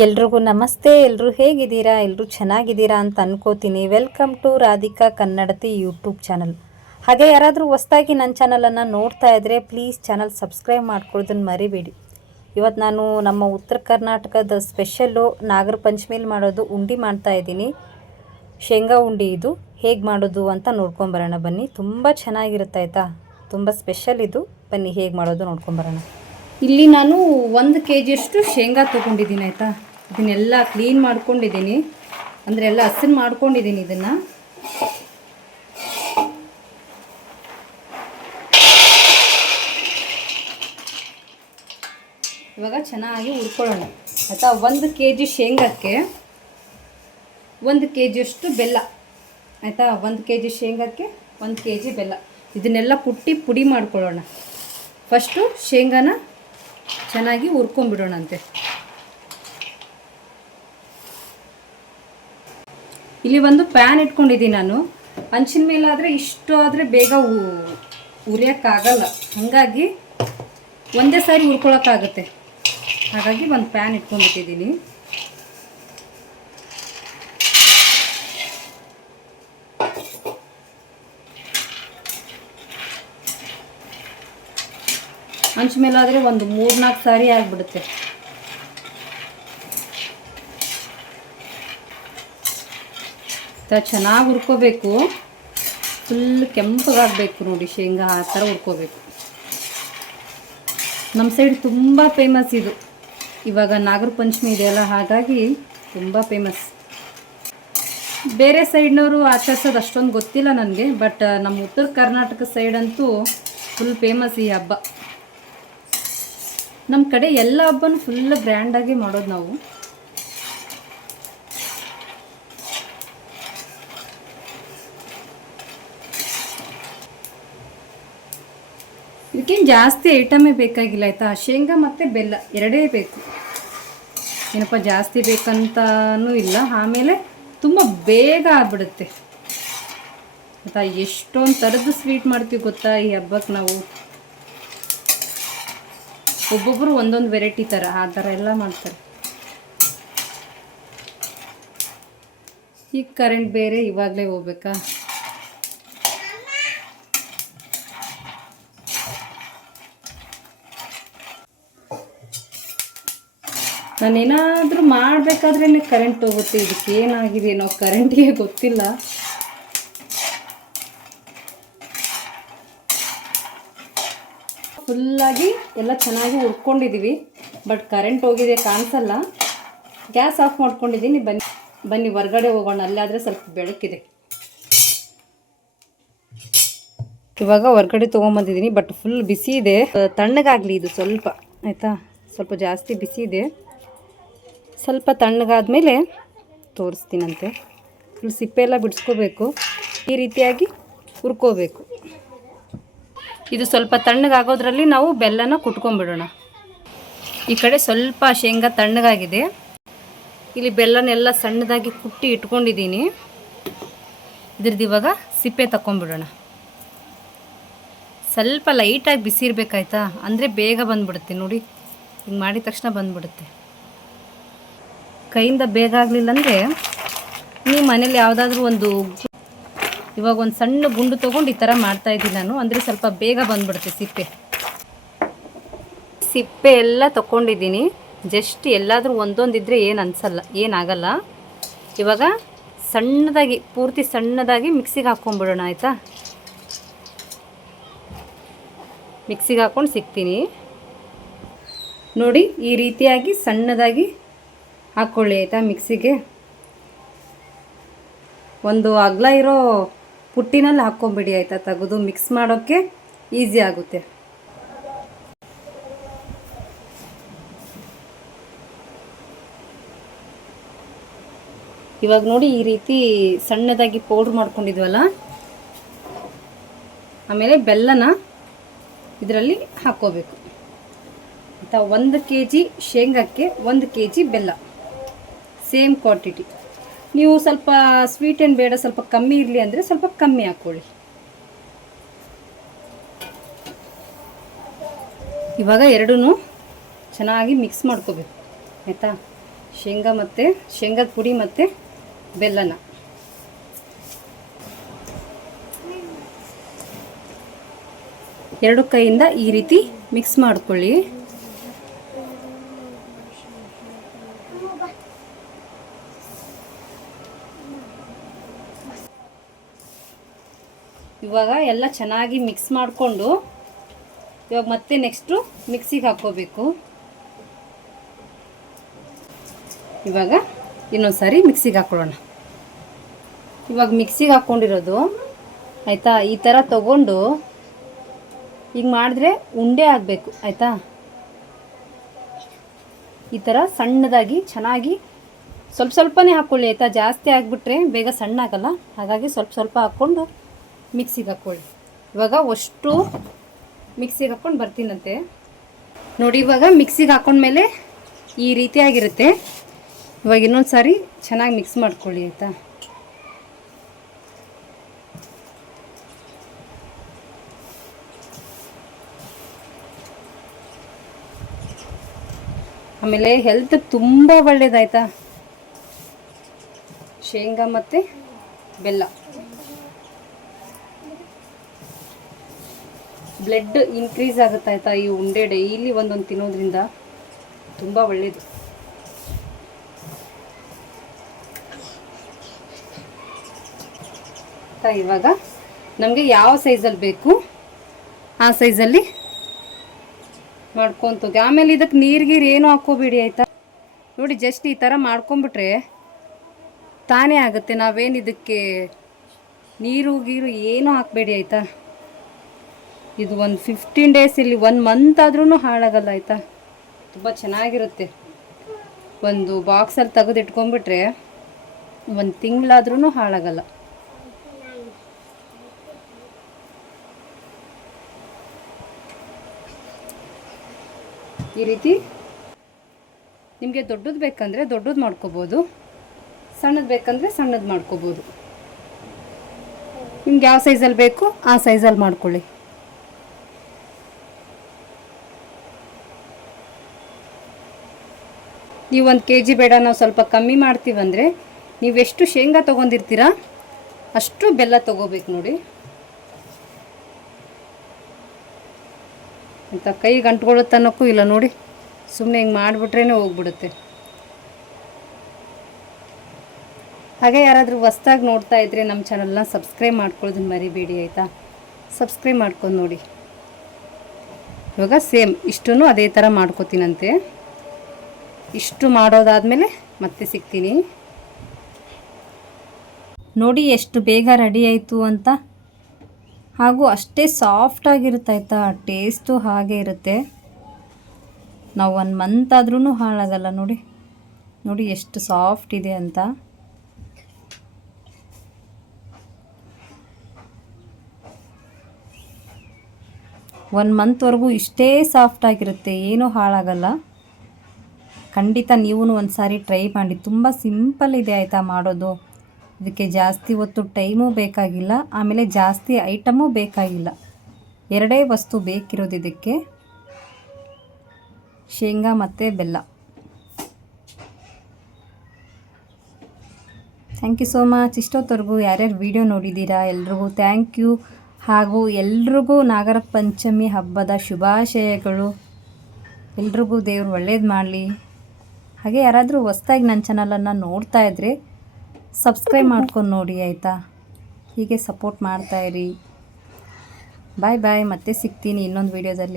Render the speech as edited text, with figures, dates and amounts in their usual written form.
ಎಲ್ರಿಗೂ ನಮಸ್ತೆ. ಎಲ್ಲರೂ ಹೇಗಿದ್ದೀರಾ? ಎಲ್ಲರೂ ಚೆನ್ನಾಗಿದ್ದೀರಾ ಅಂತ ಅನ್ಕೋತೀನಿ. Welcome to Radhika Kannadathi YouTube channel. ಹಾಗೆ ಯಾರಾದರೂ ಹೊಸದಾಗಿ ನನ್ನ ಚಾನಲನ್ನು ನೋಡ್ತಾ ಇದ್ದರೆ ಪ್ಲೀಸ್ ಚಾನಲ್ ಸಬ್ಸ್ಕ್ರೈಬ್ ಮಾಡ್ಕೊಳ್ಳೋದನ್ನು ಮರಿಬೇಡಿ. ಇವತ್ತು ನಾನು ನಮ್ಮ ಉತ್ತರ ಕರ್ನಾಟಕದ ಸ್ಪೆಷಲ್ಲು ನಾಗರ ಪಂಚಮಿಲಿ ಮಾಡೋದು ಉಂಡೆ ಮಾಡ್ತಾಯಿದ್ದೀನಿ. ಶೇಂಗಾ ಉಂಡೆ ಇದು ಹೇಗೆ ಮಾಡೋದು ಅಂತ ನೋಡ್ಕೊಂಬರೋಣ ಬನ್ನಿ. ತುಂಬ ಚೆನ್ನಾಗಿರುತ್ತೆ ಆಯಿತಾ, ತುಂಬ ಸ್ಪೆಷಲ್ ಇದು. ಬನ್ನಿ ಹೇಗೆ ಮಾಡೋದು ನೋಡ್ಕೊಂಬರೋಣ. ಇಲ್ಲಿ ನಾನು 1 kg ಶೇಂಗಾ ತೊಗೊಂಡಿದ್ದೀನಿ ಆಯಿತಾ. ಇದನ್ನೆಲ್ಲ ಕ್ಲೀನ್ ಮಾಡ್ಕೊಂಡಿದ್ದೀನಿ, ಅಂದರೆ ಎಲ್ಲ ಹಸನ್ ಮಾಡ್ಕೊಂಡಿದ್ದೀನಿ. ಇದನ್ನು ಇವಾಗ ಚೆನ್ನಾಗಿ ಹುರ್ಕೊಳ್ಳೋಣ ಆಯಿತಾ. 1 kg ಶೇಂಗಾಕ್ಕೆ 1 kg ಬೆಲ್ಲ ಆಯಿತಾ. 1 kg ಶೇಂಗಾಕ್ಕೆ 1 kg ಬೆಲ್ಲ. ಇದನ್ನೆಲ್ಲ ಪುಡಿ ಮಾಡ್ಕೊಳ್ಳೋಣ. ಫಸ್ಟು ಶೇಂಗಾನ ಚೆನ್ನಾಗಿ ಹುರ್ಕೊಂಡ್ಬಿಡೋಣಂತೆ. ಇಲ್ಲಿ ಒಂದು ಪ್ಯಾನ್ ಇಟ್ಕೊಂಡಿದ್ದೀನಿ ನಾನು. ಹಂಚಿನ ಮೇಲಾದರೆ ಇಷ್ಟು ಆದರೆ ಬೇಗ ಹುರಿಯೋಕ್ಕಾಗಲ್ಲ, ಹಾಗಾಗಿ ಒಂದೇ ಸಾರಿ ಹುರ್ಕೊಳಕ್ಕಾಗುತ್ತೆ. ಹಾಗಾಗಿ ಒಂದು ಪ್ಯಾನ್ ಇಟ್ಕೊಂಡ್ಬಿಟ್ಟಿದ್ದೀನಿ. ಹಂಚ ಮೇಲಾದರೆ ಒಂದು 3-4 ಸಾರಿ ಆಗಿಬಿಡುತ್ತೆ. ಚೆನ್ನಾಗಿ ಹುರ್ಕೋಬೇಕು. ಫುಲ್ ಕೆಂಪಗಾಗಬೇಕು ನೋಡಿ, ಶೇಂಗಾ ಆ ಥರ ಹುರ್ಕೋಬೇಕು. ನಮ್ಮ ಸೈಡ್ ತುಂಬ ಫೇಮಸ್ ಇದು. ಇವಾಗ ನಾಗರ ಪಂಚಮಿ ಇದೆಯಲ್ಲ, ಹಾಗಾಗಿ ತುಂಬ ಫೇಮಸ್. ಬೇರೆ ಸೈಡ್ನವರು ಆಚರಿಸೋದು ಅಷ್ಟೊಂದು ಗೊತ್ತಿಲ್ಲ ನನಗೆ, ಬಟ್ ನಮ್ಮ ಉತ್ತರ ಕರ್ನಾಟಕ ಸೈಡಂತೂ ಫುಲ್ ಫೇಮಸ್ ಈ ಹಬ್ಬ. ನಮ್ಮ ಕಡೆ ಎಲ್ಲ ಹಬ್ಬನೂ ಫುಲ್ ಗ್ರ್ಯಾಂಡಾಗಿ ಮಾಡೋದು ನಾವು. ಇದಕ್ಕೇನು ಜಾಸ್ತಿ ಐಟಮೇ ಬೇಕಾಗಿಲ್ಲ ಆಯಿತಾ. ಶೇಂಗಾ ಮತ್ತು ಬೆಲ್ಲ ಎರಡೇ ಬೇಕು, ಏನಪ್ಪ ಜಾಸ್ತಿ ಬೇಕಂತನೂ ಇಲ್ಲ. ಆಮೇಲೆ ತುಂಬ ಬೇಗ ಆಗ್ಬಿಡುತ್ತೆ ಆಯಿತಾ. ಎಷ್ಟೊಂದು ಥರದ್ದು ಸ್ವೀಟ್ ಮಾಡ್ತೀವಿ ಗೊತ್ತಾ ಈ ಹಬ್ಬಕ್ಕೆ ನಾವು. ಒಬ್ಬೊಬ್ಬರು ಒಂದೊಂದು ವೆರೈಟಿ ಥರ ಆ ಥರ ಎಲ್ಲ ಮಾಡ್ತಾರೆ. ಈಗ ಕರೆಂಟ್ ಬೇರೆ ಇವಾಗಲೇ ಹೋಗ್ಬೇಕಾ. ನಾನೇನಾದರೂ ಮಾಡಬೇಕಾದ್ರೇ ಕರೆಂಟ್ ಹೋಗುತ್ತೆ. ಇದಕ್ಕೆ ಏನಾಗಿದೆ ಏನೋ ಕರೆಂಟಿಗೆ ಗೊತ್ತಿಲ್ಲ. ಫುಲ್ಲಾಗಿ ಎಲ್ಲ ಚೆನ್ನಾಗಿ ಹುರ್ಕೊಂಡಿದ್ದೀವಿ, ಬಟ್ ಕರೆಂಟ್ ಹೋಗಿದೆ ಕಾಣಿಸಲ್ಲ. ಗ್ಯಾಸ್ ಆಫ್ ಮಾಡ್ಕೊಂಡಿದ್ದೀನಿ. ಬನ್ನಿ ಹೊರ್ಗಡೆ ಹೋಗೋಣ, ಅಲ್ಲಾದರೆ ಸ್ವಲ್ಪ ಬೆಳಕಿದೆ. ಇವಾಗ ಹೊರ್ಗಡೆ ತೊಗೊಂಬಂದಿದ್ದೀನಿ, ಬಟ್ ಫುಲ್ ಬಿಸಿ ಇದೆ. ತಣ್ಣಗಾಗಲಿ ಇದು ಸ್ವಲ್ಪ ಆಯಿತಾ. ಸ್ವಲ್ಪ ಜಾಸ್ತಿ ಬಿಸಿ ಇದೆ. ಸ್ವಲ್ಪ ತಣ್ಣಗಾದ್ಮೇಲೆ ತೋರಿಸ್ತೀನಂತೆ. ಫುಲ್ ಸಿಪ್ಪೆ ಎಲ್ಲ ಬಿಡಿಸ್ಕೋಬೇಕು. ಈ ರೀತಿಯಾಗಿ ಹುರ್ಕೋಬೇಕು. ಇದು ಸ್ವಲ್ಪ ತಣ್ಣಗಾಗೋದ್ರಲ್ಲಿ ನಾವು ಬೆಲ್ಲನ ಕುಟ್ಕೊಂಡ್ಬಿಡೋಣ. ಈ ಕಡೆ ಸ್ವಲ್ಪ ಶೇಂಗಾ ತಣ್ಣಗಾಗಿದೆ. ಇಲ್ಲಿ ಬೆಲ್ಲನೆಲ್ಲ ಸಣ್ಣದಾಗಿ ಕುಟ್ಟಿ ಇಟ್ಕೊಂಡಿದ್ದೀನಿ. ಇದ್ರದ್ದು ಇವಾಗ ಸಿಪ್ಪೆ ತಗೊಂಡ್ಬಿಡೋಣ. ಸ್ವಲ್ಪ ಲೈಟಾಗಿ ಬಿಸಿ ಇರಬೇಕಾಯ್ತಾ, ಅಂದರೆ ಬೇಗ ಬಂದುಬಿಡುತ್ತೆ ನೋಡಿ. ಹಿಂಗೆ ಮಾಡಿದ ತಕ್ಷಣ ಬಂದುಬಿಡುತ್ತೆ. ಕೈಯಿಂದ ಬೇಗ ಆಗಲಿಲ್ಲ ಅಂದರೆ ನೀವು ಮನೇಲಿ ಯಾವುದಾದ್ರೂ ಇವಾಗ ಒಂದು ಸಣ್ಣ ಗುಂಡು ತೊಗೊಂಡು ಈ ಥರ ಮಾಡ್ತಾಯಿದ್ದೀನಿ ನಾನು, ಅಂದರೆ ಸ್ವಲ್ಪ ಬೇಗ ಬಂದುಬಿಡುತ್ತೆ ಸಿಪ್ಪೆ ಎಲ್ಲ ತೊಗೊಂಡಿದ್ದೀನಿ. ಜಸ್ಟ್ ಎಲ್ಲಾದರೂ ಒಂದೊಂದಿದ್ರೆ ಏನು ಅನಿಸಲ್ಲ, ಏನಾಗಲ್ಲ. ಇವಾಗ ಸಣ್ಣದಾಗಿ ಪೂರ್ತಿ ಸಣ್ಣದಾಗಿ ಮಿಕ್ಸಿಗೆ ಹಾಕ್ಕೊಂಬಿಡೋಣ ಆಯಿತಾ. ಮಿಕ್ಸಿಗೆ ಹಾಕ್ಕೊಂಡು ಸಿಗ್ತೀನಿ ನೋಡಿ. ಈ ರೀತಿಯಾಗಿ ಸಣ್ಣದಾಗಿ ಹಾಕ್ಕೊಳ್ಳಿ ಆಯಿತಾ. ಮಿಕ್ಸಿಗೆ ಒಂದು ಅಗಲ ಇರೋ ಪುಟ್ಟಿನಲ್ಲಿ ಹಾಕ್ಕೊಂಬಿಡಿ ಆಯಿತಾ. ತೆಗೆದು ಮಿಕ್ಸ್ ಮಾಡೋಕ್ಕೆ ಈಸಿ ಆಗುತ್ತೆ. ಇವಾಗ ನೋಡಿ ಈ ರೀತಿ ಸಣ್ಣದಾಗಿ ಪೌಡ್ರ್ ಮಾಡ್ಕೊಂಡಿದ್ವಲ್ಲ, ಆಮೇಲೆ ಬೆಲ್ಲನ ಇದರಲ್ಲಿ ಹಾಕ್ಕೋಬೇಕು ಆಯಿತಾ. 1 kg ಶೇಂಗಾಕ್ಕೆ 1 kg ಬೆಲ್ಲ, ಸೇಮ್ ಕ್ವಾಂಟಿಟಿ. ನೀವು ಸ್ವಲ್ಪ ಸ್ವೀಟ್ ಏನು ಬೇಡ, ಸ್ವಲ್ಪ ಕಮ್ಮಿ ಇರಲಿ ಅಂದರೆ ಸ್ವಲ್ಪ ಕಮ್ಮಿ ಹಾಕ್ಕೊಳ್ಳಿ. ಇವಾಗ ಎರಡೂ ಚೆನ್ನಾಗಿ ಮಿಕ್ಸ್ ಮಾಡ್ಕೋಬೇಕು ಆಯಿತಾ. ಶೇಂಗಾ ಮತ್ತು ಶೇಂಗಾದ ಪುಡಿ ಮತ್ತು ಬೆಲ್ಲನ ಎರಡು ಕೈಯಿಂದ ಈ ರೀತಿ ಮಿಕ್ಸ್ ಮಾಡ್ಕೊಳ್ಳಿ. ಇವಾಗ ಎಲ್ಲ ಚೆನ್ನಾಗಿ ಮಿಕ್ಸ್ ಮಾಡಿಕೊಂಡು ಇವಾಗ ಮತ್ತೆ ನೆಕ್ಸ್ಟು ಮಿಕ್ಸಿಗೆ ಹಾಕ್ಕೋಬೇಕು. ಇವಾಗ ಇನ್ನೊಂದು ಸಾರಿ ಮಿಕ್ಸಿಗೆ ಹಾಕ್ಕೊಳ್ಳೋಣ. ಇವಾಗ ಮಿಕ್ಸಿಗೆ ಹಾಕ್ಕೊಂಡಿರೋದು ಆಯಿತಾ, ಈ ಥರ ತಗೊಂಡು ಈಗ ಮಾಡಿದ್ರೆ ಉಂಡೆ ಆಗಬೇಕು ಆಯಿತಾ. ಈ ಥರ ಸಣ್ಣದಾಗಿ ಚೆನ್ನಾಗಿ ಸ್ವಲ್ಪ ಸ್ವಲ್ಪನೇ ಹಾಕ್ಕೊಳ್ಳಿ ಆಯಿತಾ. ಜಾಸ್ತಿ ಆಗಿಬಿಟ್ರೆ ಬೇಗ ಸಣ್ಣ ಆಗಲ್ಲ, ಹಾಗಾಗಿ ಸ್ವಲ್ಪ ಸ್ವಲ್ಪ ಹಾಕ್ಕೊಂಡು ಮಿಕ್ಸಿಗೆ ಹಾಕ್ಕೊಳ್ಳಿ. ಇವಾಗ ಅಷ್ಟು ಮಿಕ್ಸಿಗೆ ಹಾಕ್ಕೊಂಡು ಬರ್ತೀನಂತೆ ನೋಡಿ. ಇವಾಗ ಮಿಕ್ಸಿಗೆ ಹಾಕ್ಕೊಂಡ್ಮೇಲೆ ಈ ರೀತಿಯಾಗಿರುತ್ತೆ. ಇವಾಗ ಇನ್ನೊಂದು ಸಾರಿ ಚೆನ್ನಾಗಿ ಮಿಕ್ಸ್ ಮಾಡ್ಕೊಳ್ಳಿ ಆಯಿತಾ. ಆಮೇಲೆ ಹೆಲ್ತ್ ತುಂಬ ಒಳ್ಳೇದಾಯ್ತಾ, ಶೇಂಗಾ ಮತ್ತು ಬೆಲ್ಲ. ಬ್ಲಡ್ ಇನ್ಕ್ರೀಸ್ ಆಗುತ್ತಾಯ್ತಾ ಈ ಉಂಡೆ ಡೈಲಿ ಒಂದೊಂದು ತಿನ್ನೋದ್ರಿಂದ ತುಂಬ ಒಳ್ಳೆಯದು. ಇವಾಗ ನಮಗೆ ಯಾವ ಸೈಜಲ್ಲಿ ಬೇಕು ಆ ಸೈಜಲ್ಲಿ ಮಾಡ್ಕೊತೋಗಿ. ಆಮೇಲೆ ಇದಕ್ಕೆ ನೀರು ಏನೂ ಹಾಕ್ಕೋಬೇಡಿ ಆಯಿತಾ. ನೋಡಿ ಜಸ್ಟ್ ಈ ಥರ ಮಾಡ್ಕೊಂಬಿಟ್ರೆ ತಾನೇ ಆಗುತ್ತೆ. ನಾವೇನು ಇದಕ್ಕೆ ನೀರು ಏನೂ ಹಾಕಬೇಡಿ ಆಯಿತಾ. ಇದು ಒಂದು 15 ಡೇಸ್ ಇಲ್ಲಿ 1 ಮಂತ್ ಆದ್ರೂ ಹಾಳಾಗಲ್ಲ ಆಯಿತಾ. ತುಂಬ ಚೆನ್ನಾಗಿರುತ್ತೆ. ಒಂದು ಬಾಕ್ಸಲ್ಲಿ ತೆಗೆದು ಇಟ್ಕೊಂಡ್ಬಿಟ್ರೆ 1 ತಿಂಗಳಾದ್ರೂ ಹಾಳಾಗಲ್ಲ. ಈ ರೀತಿ ನಿಮಗೆ ದೊಡ್ಡದು ಬೇಕಂದರೆ ದೊಡ್ಡದು ಮಾಡ್ಕೋಬೋದು, ಸಣ್ಣದು ಬೇಕಂದರೆ ಸಣ್ಣದು ಮಾಡ್ಕೋಬೋದು. ನಿಮ್ಗೆ ಯಾವ ಸೈಜಲ್ಲಿ ಬೇಕು ಆ ಸೈಜಲ್ಲಿ ಮಾಡ್ಕೊಳ್ಳಿ. ನೀವು 1 kg ಬೇಡ, ನಾವು ಸ್ವಲ್ಪ ಕಮ್ಮಿ ಮಾಡ್ತೀವಂದರೆ ನೀವೆಷ್ಟು ಶೇಂಗಾ ತೊಗೊಂಡಿರ್ತೀರ ಅಷ್ಟು ಬೆಲ್ಲ ತೊಗೋಬೇಕು ನೋಡಿ. ಅಂತ ಕೈ ಗಂಟ್ಕೊಳ್ಳುತ್ತೆ ಅನ್ನೋಕ್ಕೂ ಇಲ್ಲ ನೋಡಿ, ಸುಮ್ಮನೆ ಹಿಂಗೆ ಮಾಡಿಬಿಟ್ರೇ ಹೋಗ್ಬಿಡುತ್ತೆ. ಹಾಗೆ ಯಾರಾದರೂ ಹೊಸ್ದಾಗಿ ನೋಡ್ತಾ ಇದ್ದರೆ ನಮ್ಮ ಚಾನಲ್ನ ಸಬ್ಸ್ಕ್ರೈಬ್ ಮಾಡ್ಕೊಳ್ಳೋದನ್ನ ಮರಿಬೇಡಿ ಆಯಿತಾ. ಸಬ್ಸ್ಕ್ರೈಬ್ ಮಾಡ್ಕೊಂಡು ನೋಡಿ. ಇವಾಗ ಸೇಮ್ ಇಷ್ಟೂ ಅದೇ ಥರ ಮಾಡ್ಕೋತೀನಂತೆ. ಇಷ್ಟು ಮಾಡೋದಾದಮೇಲೆ ಮತ್ತೆ ಸಿಗ್ತೀನಿ ನೋಡಿ. ಎಷ್ಟು ಬೇಗ ರೆಡಿ ಆಯಿತು ಅಂತ. ಹಾಗೂ ಅಷ್ಟೇ ಸಾಫ್ಟಾಗಿರುತ್ತೆ ಆಯಿತಾ. ಟೇಸ್ಟು ಹಾಗೆ ಇರುತ್ತೆ. ನಾವು 1 ಮಂತ್ ಆದ್ರೂ ಹಾಳಾಗಲ್ಲ ನೋಡಿ. ನೋಡಿ ಎಷ್ಟು ಸಾಫ್ಟ್ ಇದೆ ಅಂತ. ಒನ್ ಮಂತ್ವರೆಗೂ ಇಷ್ಟೇ ಸಾಫ್ಟಾಗಿರುತ್ತೆ, ಏನೂ ಹಾಳಾಗಲ್ಲ. ಖಂಡಿತ ನೀವು ಒಂದು ಸಾರಿ ಟ್ರೈ ಮಾಡಿ. ತುಂಬ ಸಿಂಪಲ್ ಇದೆ ಆಯಿತಾ ಮಾಡೋದು. ಇದಕ್ಕೆ ಜಾಸ್ತಿ ಹೊತ್ತು ಟೈಮೂ ಬೇಕಾಗಿಲ್ಲ, ಆಮೇಲೆ ಜಾಸ್ತಿ ಐಟಮೂ ಬೇಕಾಗಿಲ್ಲ. 2 ವಸ್ತು ಬೇಕಿರೋದು ಇದಕ್ಕೆ, ಶೇಂಗಾ ಮತ್ತು ಬೆಲ್ಲ. Thank you so much. ಇಷ್ಟೊತ್ತವರೆಗೂ ಯಾರ್ಯಾರು ವಿಡಿಯೋ ನೋಡಿದ್ದೀರಾ ಎಲ್ರಿಗೂ ಥ್ಯಾಂಕ್ ಯು. ಹಾಗೂ ಎಲ್ರಿಗೂ ನಾಗರ ಪಂಚಮಿ ಹಬ್ಬದ ಶುಭಾಶಯಗಳು. ಎಲ್ರಿಗೂ ದೇವ್ರು ಒಳ್ಳೇದು ಮಾಡಲಿ. ಹಾಗೆ ಯಾರಾದರೂ ಹೊಸ್ದಾಗಿ ನನ್ನ ಚಾನಲನ್ನು ನೋಡ್ತಾ ಇದ್ದರೆ ಸಬ್ಸ್ಕ್ರೈಬ್ ಮಾಡ್ಕೊಂಡು ನೋಡಿ ಆಯಿತಾ. ಹೀಗೆ ಸಪೋರ್ಟ್ ಮಾಡ್ತಾಯಿರಿ. ಬಾಯ್ ಬಾಯ್. ಮತ್ತೆ ಸಿಗ್ತೀನಿ ಇನ್ನೊಂದು ವೀಡಿಯೋದಲ್ಲಿ.